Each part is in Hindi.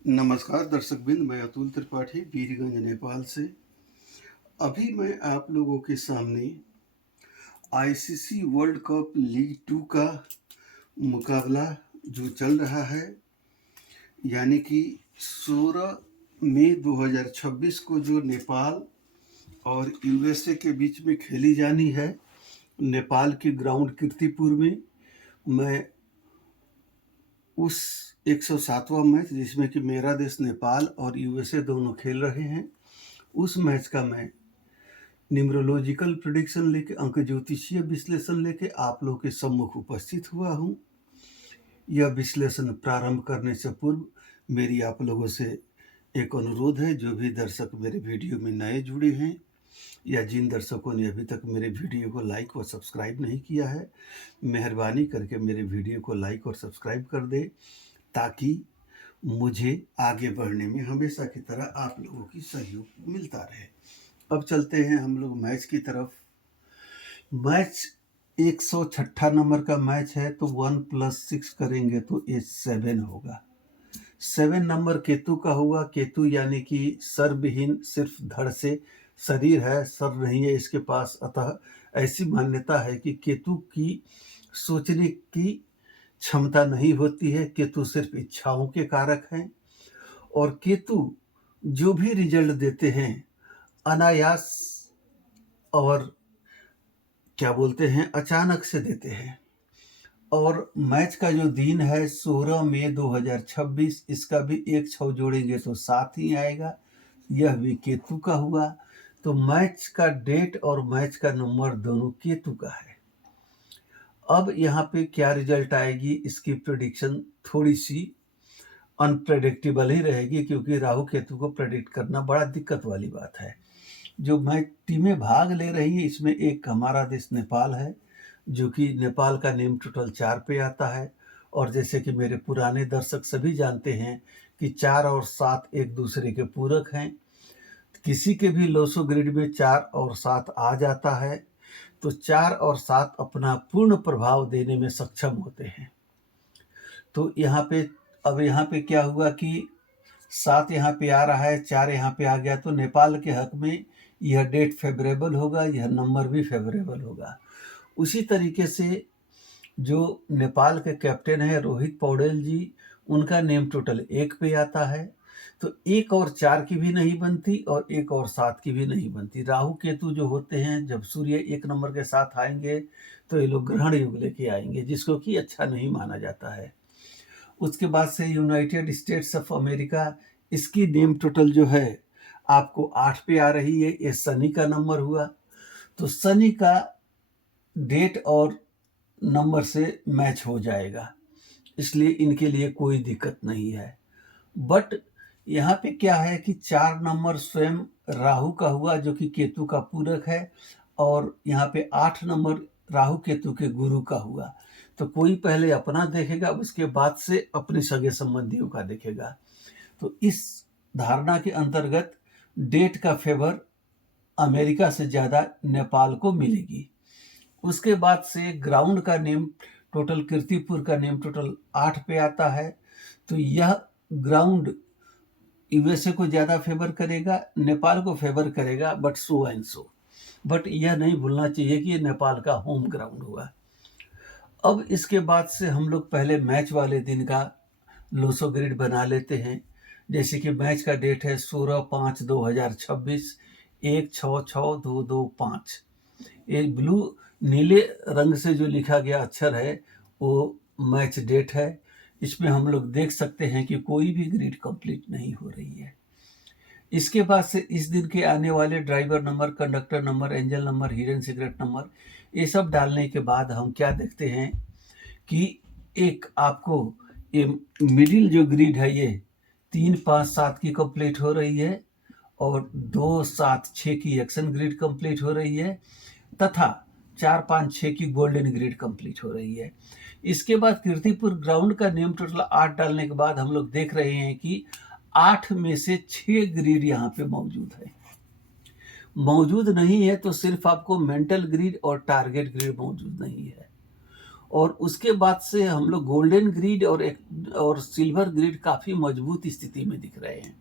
नमस्कार दर्शकबिंद, मैं अतुल त्रिपाठी वीरगंज नेपाल से। अभी मैं आप लोगों के सामने आईसीसी वर्ल्ड कप लीग 2 का मुकाबला जो चल रहा है, यानी कि 16 मई 2026 को जो नेपाल और यूएसए के बीच में खेली जानी है, नेपाल के ग्राउंड कीर्तिपुर में। मैं उस 107वां मैच जिसमें कि मेरा देश नेपाल और यूएसए दोनों खेल रहे हैं, उस मैच का मैं न्यूमरोलॉजिकल प्रेडिक्शन लेके, अंक ज्योतिषीय विश्लेषण लेके आप लोगों के सम्मुख उपस्थित हुआ हूँ। यह विश्लेषण प्रारंभ करने से पूर्व मेरी आप लोगों से एक अनुरोध है। जो भी दर्शक मेरे वीडियो में नए जुड़े हैं या जिन दर्शकों ने अभी तक मेरे वीडियो को लाइक और सब्सक्राइब नहीं किया है, मेहरबानी करके मेरे वीडियो को लाइक और सब्सक्राइब कर दे, ताकि मुझे आगे बढ़ने में हमेशा की तरह आप लोगों की सहयोग मिलता रहे। अब चलते हैं हम लोग मैच की तरफ। मैच 106 नंबर का मैच है, तो 1 + 6 करेंगे तो ये 7 होगा। 7 नंबर केतु का हुआ। केतु यानी कि सरविहीन, सिर्फ धड़ से शरीर है, सर नहीं है इसके पास। अतः ऐसी मान्यता है कि केतु की सोचने की क्षमता नहीं होती है। केतु सिर्फ इच्छाओं के कारक हैं, और केतु जो भी रिजल्ट देते हैं अनायास और क्या बोलते हैं, अचानक से देते हैं। और मैच का जो दिन है 16 मई 2026, इसका भी 1 6 जोड़ेंगे तो 7 ही आएगा। यह भी केतु का हुआ। तो मैच का डेट और मैच का नंबर दोनों केतु का है। अब यहाँ पे क्या रिजल्ट आएगी, इसकी प्रेडिक्शन थोड़ी सी अनप्रेडिक्टेबल ही रहेगी, क्योंकि राहु केतु को प्रेडिक्ट करना बड़ा दिक्कत वाली बात है। जो मैच टीमें भाग ले रही हैं, इसमें एक हमारा देश नेपाल है, जो कि नेपाल का नेम टोटल 4 पे आता है। और जैसे कि मेरे पुराने दर्शक सभी जानते हैं कि 4 और 7 एक दूसरे के पूरक हैं। किसी के भी लोसो ग्रिड में 4 और 7 आ जाता है, तो 4 और 7 अपना पूर्ण प्रभाव देने में सक्षम होते हैं। तो यहाँ पे अब यहाँ पे क्या हुआ कि 7 यहाँ पे आ रहा है, 4 यहाँ पे आ गया, तो नेपाल के हक में यह डेट फेवरेबल होगा, यह नंबर भी फेवरेबल होगा। उसी तरीके से जो नेपाल के कैप्टन है रोहित पौडेल जी, उनका नेम टोटल 1 पे आता है। तो 1 और 4 की भी नहीं बनती और 1 और 7 की भी नहीं बनती। राहु केतु जो होते हैं, जब सूर्य 1 नंबर के साथ आएंगे तो ये लोग ग्रहण युग लेके आएंगे, जिसको कि अच्छा नहीं माना जाता है। उसके बाद से यूनाइटेड स्टेट्स ऑफ अमेरिका, इसकी नेम टोटल जो है आपको 8 पे आ रही है। ये शनि का नंबर हुआ, तो शनि का डेट और नंबर से मैच हो जाएगा, इसलिए इनके लिए कोई दिक्कत नहीं है। बट यहाँ पे क्या है कि 4 नंबर स्वयं राहु का हुआ, जो कि केतु का पूरक है, और यहाँ पे 8 नंबर राहु केतु के गुरु का हुआ। तो कोई पहले अपना देखेगा, उसके बाद से अपने सगे संबंधियों का देखेगा। तो इस धारणा के अंतर्गत डेट का फेवर अमेरिका से ज़्यादा नेपाल को मिलेगी। उसके बाद से ग्राउंड का नेम टोटल, कीर्तिपुर का नेम टोटल 8 पे आता है। तो यह ग्राउंड यूएसए को ज़्यादा फेवर करेगा, नेपाल को फेवर करेगा, but so and so. But यह नहीं भूलना चाहिए कि ये नेपाल का होम ग्राउंड हुआ। अब इसके बाद से हम लोग पहले मैच वाले दिन का लोसो ग्रिड बना लेते हैं। जैसे कि मैच का डेट है 16/5/2026, 1-6-6-2-2-5। ये ब्लू नीले रंग से जो लिखा गया अक्षर है वो मैच डेट है। इसमें हम लोग देख सकते हैं कि कोई भी ग्रिड कंप्लीट नहीं हो रही है। इसके बाद से इस दिन के आने वाले driver number, conductor number, angel number, hidden secret number, ये सब डालने के बाद हम क्या देखते हैं कि एक आपको ये मिडिल जो ग्रिड है, ये 3 5 7 की कंप्लीट हो रही है, और 2 7 6 की एक्शन ग्रिड कंप्लीट हो रही है, तथा 4 5 6 की गोल्डन ग्रिड कंप्लीट हो रही है। इसके बाद कीर्तिपुर ग्राउंड का नेम टोटल 8 डालने के बाद हम लोग देख रहे हैं कि 8 में से 6 ग्रिड यहाँ पे मौजूद है। मौजूद नहीं है तो सिर्फ आपको मेंटल ग्रिड और टारगेट ग्रिड मौजूद नहीं है। और उसके बाद से हम लोग गोल्डन ग्रिड और सिल्वर ग्रिड काफ़ी मजबूत स्थिति में दिख रहे हैं,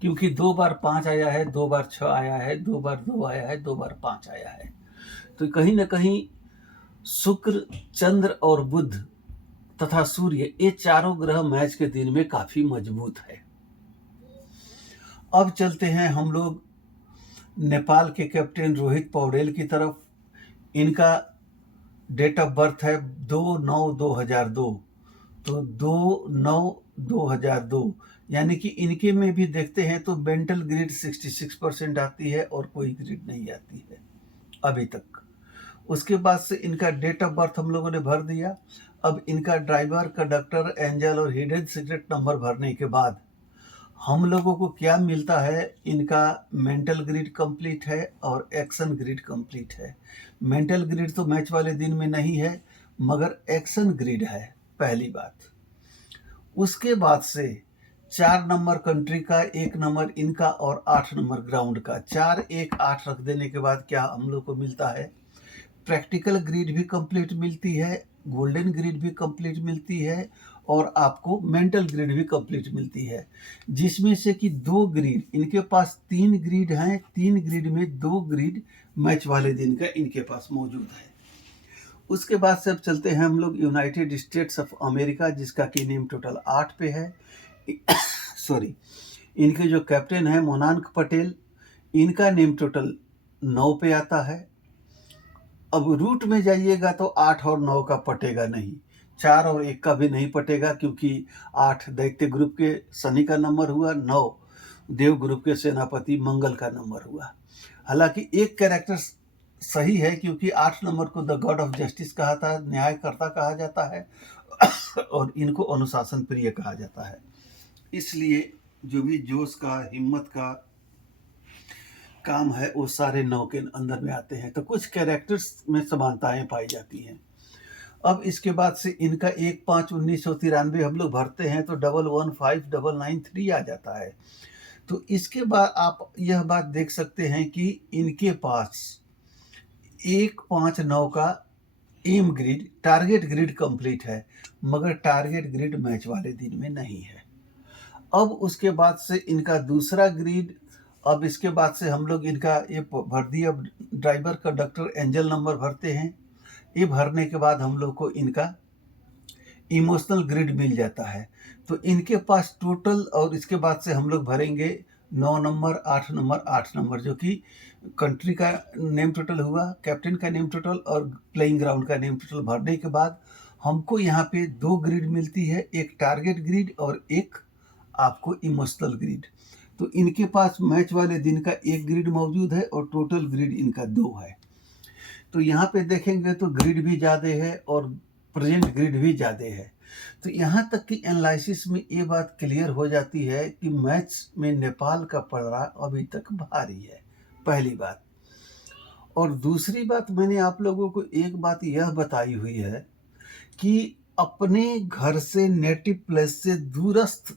क्योंकि 2 बार 5 आया है, 2 बार 6 आया है, 2 बार 2 आया है, 2 बार 5 आया है। तो कहीं न कहीं शुक्र, चंद्र और बुध तथा सूर्य, ये चारों ग्रह मैच के दिन में काफ़ी मजबूत है। अब चलते हैं हम लोग नेपाल के कैप्टन रोहित पौडेल की तरफ। इनका डेट ऑफ बर्थ है 2/9/2002। तो 2/9/2002 यानी कि इनके में भी देखते हैं तो मेंटल ग्रिड 66% आती है और कोई ग्रिड नहीं आती है अभी तक। उसके बाद से इनका डेट ऑफ बर्थ हम लोगों ने भर दिया। अब इनका ड्राइवर, कंडक्टर, एंजल और हिडन सीक्रेट नंबर भरने के बाद हम लोगों को क्या मिलता है, इनका मेंटल ग्रिड कंप्लीट है और एक्शन ग्रिड कंप्लीट है। मेंटल ग्रिड तो मैच वाले दिन में नहीं है, मगर एक्शन ग्रिड है, पहली बात। उसके बाद से 4 नंबर कंट्री का, 1 नंबर इनका और 8 नंबर ग्राउंड का, 4, 1, 8 रख देने के बाद क्या हम लोग को मिलता है, प्रैक्टिकल ग्रिड भी कंप्लीट मिलती है, गोल्डन ग्रिड भी कंप्लीट मिलती है और आपको मेंटल ग्रिड भी कंप्लीट मिलती है, जिसमें से कि 2 ग्रिड, इनके पास 3 ग्रिड हैं, 3 ग्रिड में 2 ग्रिड मैच वाले दिन का इनके पास मौजूद है। उसके बाद से अब चलते हैं हम लोग यूनाइटेड स्टेट्स ऑफ अमेरिका, जिसका कि नेम टोटल 8 पे है। सॉरी, इनके जो कैप्टन है मोनांक पटेल, इनका नेम टोटल 9 पे आता है। अब रूट में जाइएगा तो 8 और 9 का पटेगा नहीं, 4 और 1 का भी नहीं पटेगा, क्योंकि 8 दैत्य ग्रुप के शनि का नंबर हुआ, 9 देव ग्रुप के सेनापति मंगल का नंबर हुआ। हालांकि एक कैरेक्टर सही है, क्योंकि 8 नंबर को द गॉड ऑफ जस्टिस कहा था, न्यायकर्ता कहा जाता है और इनको अनुशासन प्रिय कहा जाता है। इसलिए जो भी जोश का, हिम्मत का काम है वो सारे 9 के अंदर में आते हैं। तो कुछ कैरेक्टर्स में समानताएं पाई जाती हैं। अब इसके बाद से इनका 1/5/1993 हम लोग भरते हैं तो 1159993 आ जाता है। तो इसके बाद आप यह बात देख सकते हैं कि इनके पास 159 का M grid, target grid complete है, मगर टारगेट ग्रिड मैच वाले दिन में नहीं है। अब उसके बाद से इनका दूसरा ग्रिड, अब इसके बाद से हम लोग इनका ये भर दिया, ड्राइवर, कंडक्टर, एंजल नंबर भरते हैं। ये भरने के बाद हम लोग को इनका इमोशनल ग्रिड मिल जाता है। तो इनके पास टोटल, और इसके बाद से हम लोग भरेंगे 9 नंबर, 8 नंबर, 8 नंबर, जो कि कंट्री का नेम टोटल हुआ, कैप्टन का नेम टोटल और प्लेइंग ग्राउंड का नेम टोटल भरने के बाद हमको यहाँ पे 2 ग्रिड मिलती है, एक टारगेट ग्रिड और एक आपको इमोशनल ग्रिड। तो इनके पास मैच वाले दिन का 1 ग्रिड मौजूद है और टोटल ग्रिड इनका 2 है। तो यहाँ पे देखेंगे तो ग्रिड भी ज़्यादा है और प्रेजेंट ग्रिड भी ज़्यादा है। तो यहाँ तक कि एनालिसिस में ये बात क्लियर हो जाती है कि मैच में नेपाल का पलड़ा अभी तक भारी है, पहली बात। और दूसरी बात, मैंने आप लोगों को एक बात यह बताई हुई है कि अपने घर से, नेटिव प्लेस से दूरस्थ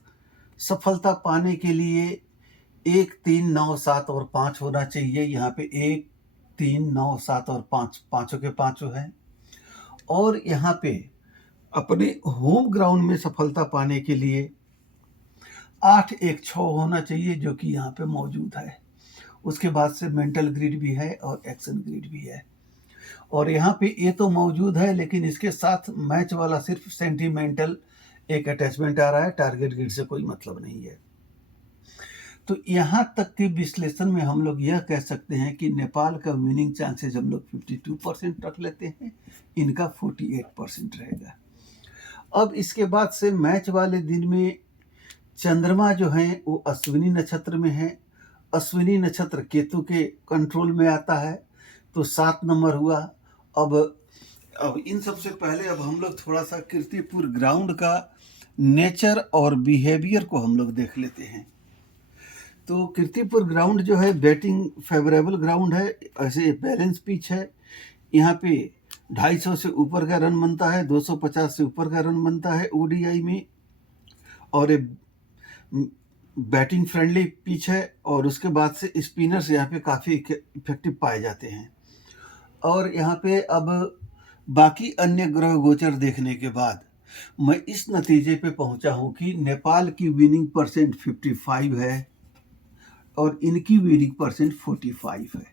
सफलता पाने के लिए 1, 3, 9, 7 और 5 होना चाहिए। यहाँ पे 1, 3, 9, 7 और 5, पाँचों के पाँचों हैं। और यहाँ पे अपने होम ग्राउंड में सफलता पाने के लिए 8, 1, 6 होना चाहिए, जो कि यहाँ पे मौजूद है। उसके बाद से मेंटल ग्रिड भी है और एक्शन ग्रिड भी है। और यहाँ पे ये तो मौजूद है, लेकिन इसके साथ मैच वाला सिर्फ सेंटिमेंटल एक अटैचमेंट आ रहा है, टारगेट ग्रिड से कोई मतलब नहीं है। तो यहाँ तक के विश्लेषण में हम लोग यह कह सकते हैं कि नेपाल का विनिंग चांसेस हम लोग 52% रख लेते हैं, इनका 48% रहेगा। अब इसके बाद से मैच वाले दिन में चंद्रमा जो है वो अश्विनी नक्षत्र में है। अश्विनी नक्षत्र केतु के कंट्रोल में आता है, तो 7 नंबर हुआ। अब इन सबसे पहले अब हम लोग थोड़ा सा कीर्तिपुर ग्राउंड का नेचर और बिहेवियर को हम लोग देख लेते हैं। तो कीर्तिपुर ग्राउंड जो है बैटिंग फेवरेबल ग्राउंड है, ऐसे बैलेंस पिच है। यहाँ पे 250 से ऊपर का रन बनता है, 250 से ऊपर का रन बनता है ओडीआई में, और बैटिंग फ्रेंडली पिच है। और उसके बाद से स्पिनर्स यहाँ पे काफ़ी इफेक्टिव पाए जाते हैं। और यहाँ पे अब बाकी अन्य ग्रह गोचर देखने के बाद मैं इस नतीजे पे पहुंचा हूं कि नेपाल की विनिंग परसेंट 55 है और इनकी विनिंग परसेंट 45 है।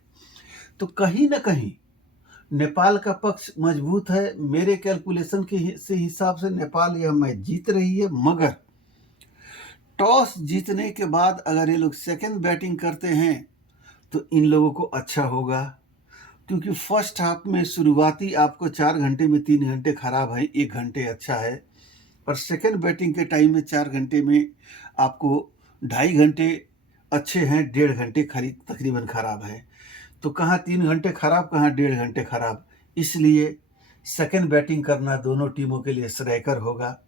तो कहीं ना कहीं नेपाल का पक्ष मजबूत है। मेरे कैलकुलेशन के से हिसाब से नेपाल यह मैच जीत रही है, मगर टॉस जीतने के बाद अगर ये लोग सेकंड बैटिंग करते हैं तो इन लोगों को अच्छा होगा, क्योंकि फर्स्ट हाफ में शुरुआती आपको 4 घंटे में 3 घंटे खराब है, 1 घंटे अच्छा है, और सेकंड बैटिंग के टाइम में 4 घंटे में आपको 2.5 घंटे अच्छे हैं, 1.5 घंटे तकरीबन खराब है। तो कहाँ 3 घंटे खराब, कहाँ 1.5 घंटे खराब, इसलिए सेकंड बैटिंग करना दोनों टीमों के लिए श्रेयकर होगा।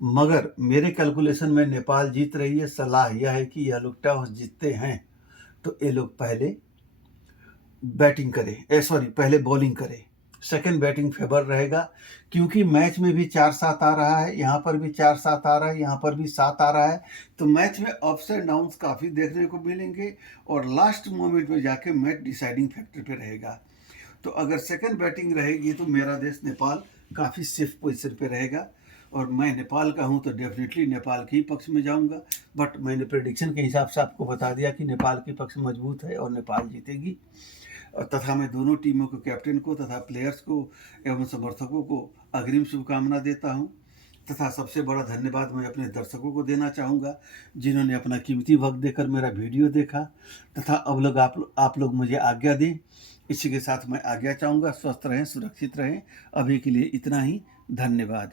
मगर मेरे कैलकुलेशन में नेपाल जीत रही है। सलाह यह है कि यह लोग टॉस जीतते हैं तो ये लोग पहले बैटिंग करें, पहले बॉलिंग करें, सेकंड बैटिंग फेवर रहेगा, क्योंकि मैच में भी 4-7 आ रहा है, यहाँ पर भी 4-7 आ रहा है, यहाँ पर भी 7 आ रहा है। तो मैच में अप्स एंड डाउन्स काफ़ी देखने को मिलेंगे और लास्ट मोमेंट में जाके मैच डिसाइडिंग फैक्टर पे रहेगा। तो अगर सेकंड बैटिंग रहेगी तो मेरा देश नेपाल काफ़ी सेफ पोजीशन पे रहेगा, और मैं नेपाल का हूं तो डेफिनेटली नेपाल के ही पक्ष में जाऊंगा। बट मैंने प्रेडिक्शन के हिसाब से आपको बता दिया कि नेपाल की पक्ष मजबूत है और नेपाल जीतेगी। तथा मैं दोनों टीमों के कैप्टन को तथा प्लेयर्स को एवं समर्थकों को अग्रिम शुभकामना देता हूं। तथा सबसे बड़ा धन्यवाद मैं अपने दर्शकों को देना चाहूँगा, जिन्होंने अपना कीमती वक्त देकर मेरा वीडियो देखा। तथा अब लोग आप लोग मुझे आज्ञा दें। इसी के साथ मैं आज्ञा चाहूँगा। स्वस्थ रहें, सुरक्षित रहें। अभी के लिए इतना ही। धन्यवाद।